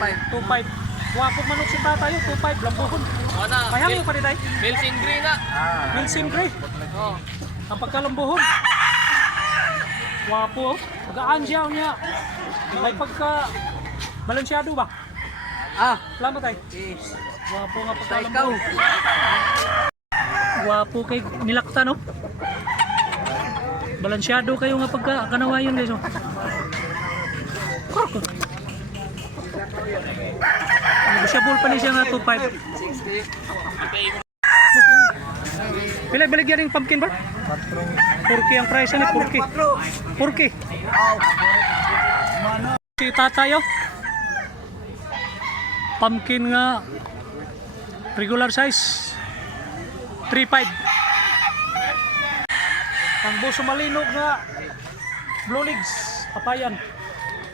2.5. Wapog manok si tatay, 2.5 lambuhon. Mayang yung paniday. Milsin Green na. Milsim Gray. Oh. Ang pagkalambuhon. Wapo. Pagkaan siya niya. May pagka balansyado ba? Salamat tay. Wapo nga pagkalambuhon. Wapo kay nilakta no. Balansyado kayo nga pagka kanawayon guys. Negosyable pa niya nga 2.5. Pila baligyan yung pumpkin ba? 4K ang price ni 4K. 4K. Si tatayo. Pumpkin nga regular size 3.5. Ang buso malinog nga blue legs papayan.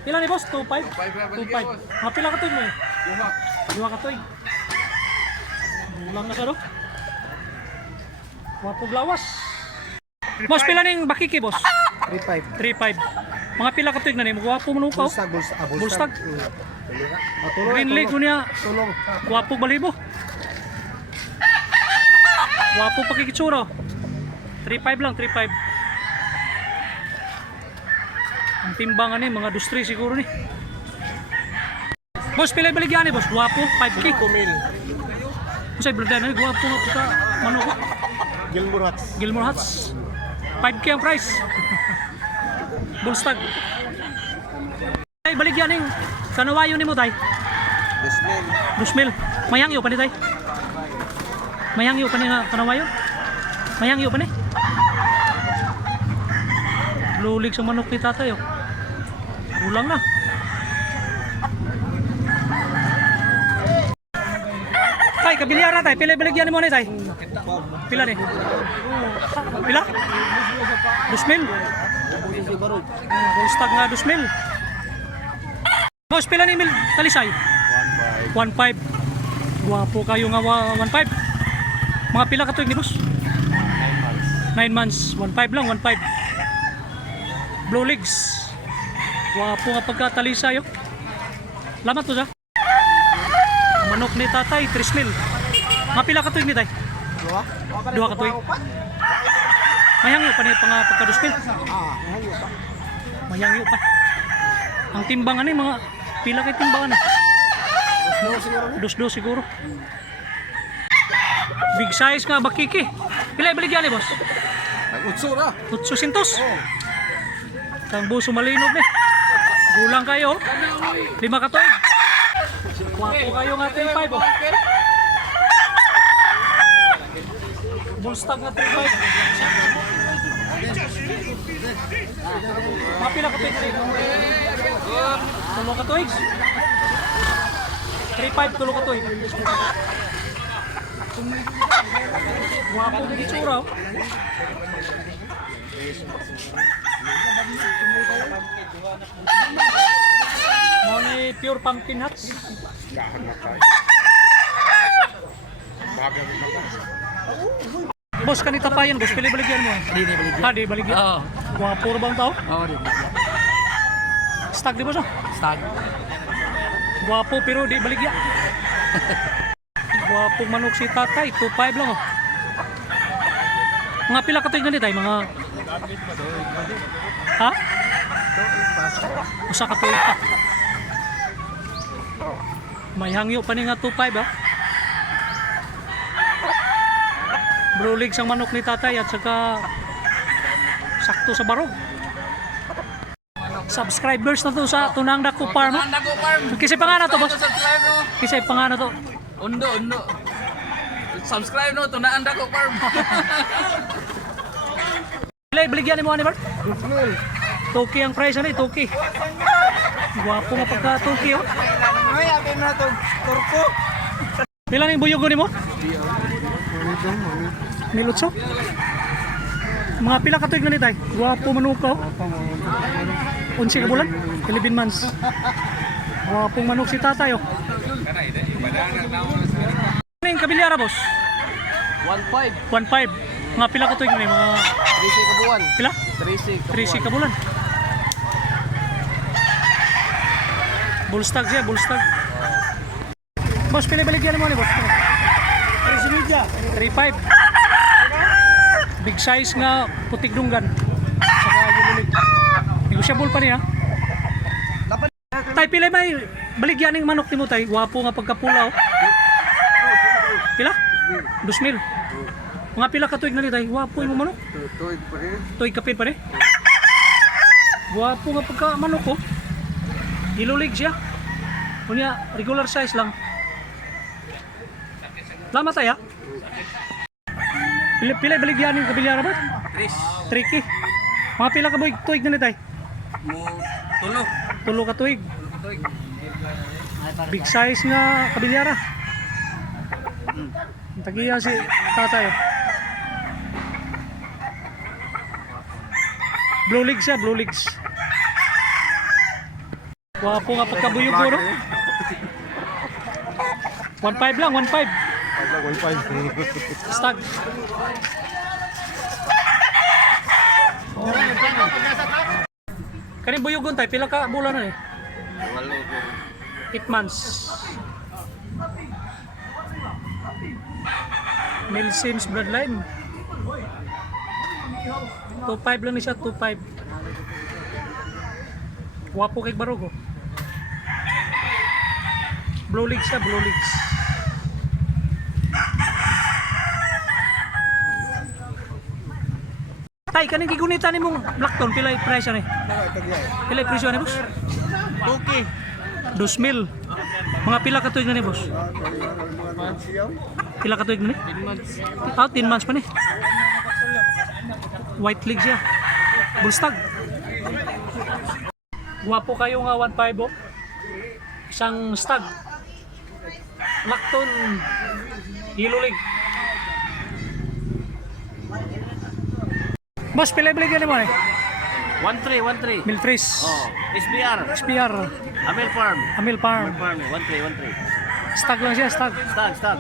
Pila ni boss? 2.5? 2.5. Mga pila ka tuig mo eh? 2 ka tuig. Bulang na siya no? Wapog lawas. Boss, pila ning bakiki boss? 3.5. 3.5. Mga pila ka tuig na ni? Magwapo mo nukaw? Bulstag. Green leg ko niya. Tulong. Wapog balibo. Wapog pakikitsura. 3.5 lang, 3.5. Ang timbangan ni mga dustri siguro ni. Boss, pila baligyan ni boss? Guwapo, 5K. Kasi blood na guwapo nga puta manok. Gilmore Hats. 5K ang price. Bullstag. Ay baligyan ning kanawayo nimo tay. 2,000. Mayangyo pa ni tay. Mayangyo pa ni nga kanawayo. Mayangyo pa ni. Lulig sa manok ni tatay oh. Ulang na. Tay, kabilyara tay. Pila baligyan mo ni tay? Pila ni? Pila? 2,000. Bullstag nga 2,000. Boss, pila ni mil talisay? 1.5. Guwapo kayo nga 1.5. Mga pila ka tuig ni boss? 9 months. 1.5 lang, 1.5. Blue legs. Wapo nga pagkatalisay. Lamat to siya. Manok ni tatay, 3,000. Mga pila ka tuig ni tay? 2 ka tuig. Mayangyo pa niya pang pagka 2,000. Mayangyo pa. Ang timbangan ni mga pila kay timbangan. 2 siguro. Big size nga bakiki. Pila ibaligyan ni boss? 800. Kang buso malinog ni. Gulang kayo. 5 ka tuig. Wapo kayo nga 3.5 oh. Bullstag nga 3.5. Mapila ka tuig. 3 ka tuig. 3.5 tulo ka tuig. Wapo na itsura oh. Mau ni pure pumpkin hats. Bos kanita pa yan, bos pili baligyan mo. Di baligyan. Oo. Wapo ra bang tao? Oo, di. Stag di boss oh. Stag. Wapo pero di baligyan. Wapo manok si tatay, 2.5 lang oh. Mga pila ka tuig na nitay, mga ha? Usa ka tuig pa. May hangyo pa ni nga 2.5 ah. Blue legs ang manok ni tatay at saka sakto sa barog. Subscribers na to sa Tunang Dako Farm. Tunang Dako Farm. Kisay pa nga na to boss? Subscribe no. Kisay pa nga na to? Undo. Subscribe no, Tunang Dako Farm. Ilay, baligyan mo ani Bart? 2K ang price ani, 2K. Guwapo nga pagka 2K oh. Ay, abim na to. Turko. Pila ning buyog ni mo? Nilutso. Mga pila ka tuig na ni tay? Guwapo manok oh. 11 ka bulan, 11 months. Guwapong manok si tatay oh. Ano yung kabilyara boss? 1.5. 1.5. Mga pila ka tuig na ni mga 3 kabuan. pila? 3 ka bulan. Bullstag siya, bullstag. Boss, pila baligyan mo ni boss? 3.5. Big size nga putik dunggan. Saka yululig. Negosyable pa niya. Tay, pila may baligyan ng manok ni mo tay? Wapo nga pagkapula oh. Pila? 2,000. Mga pila ka tuig na ni tay? Wapo yung manok. Tuig kapit pa rin. Wapo nga pagka manok oh. Ilulig siya. Kunya regular size lang. Lama tayo. Pila baligyan ng kabilyara ba? Tricky. Mga pila ka tuig na ni tay? Tulo ka tuig. Big size nga kabilyara. Tagiya si tatay. Blue legs siya, blue legs. Wapo nga pagkabuyog ko, no? 1.5 lang, 1.5. Stag. Kaning buyugon tayo, pila ka bulan na eh? 8 months. Male Sims bloodline. 2.5 lang niya, 2.5. Wapo kay Barugo. Blue legs siya, blue legs. Tay, kaning gigunita ni mong Blackton, pila yung price ni? Pila yung presyo ni boss? Okay. 2,000. Mga pila ka tuig na ni boss? Pila ka tuig na ni? 10 months. 10 months pa ni. White leg siya. Bullstag. Guwapo kayo nga 1.5 oh. Isang stag. Blackton. Yellow leg. Boss, pila yung baligyan mo eh? 1.3. Miltris. Oh, SBR. SPR. Amel Farm. Amil Farm. Farm. 1.3. Stag lang siya, stag. Stag.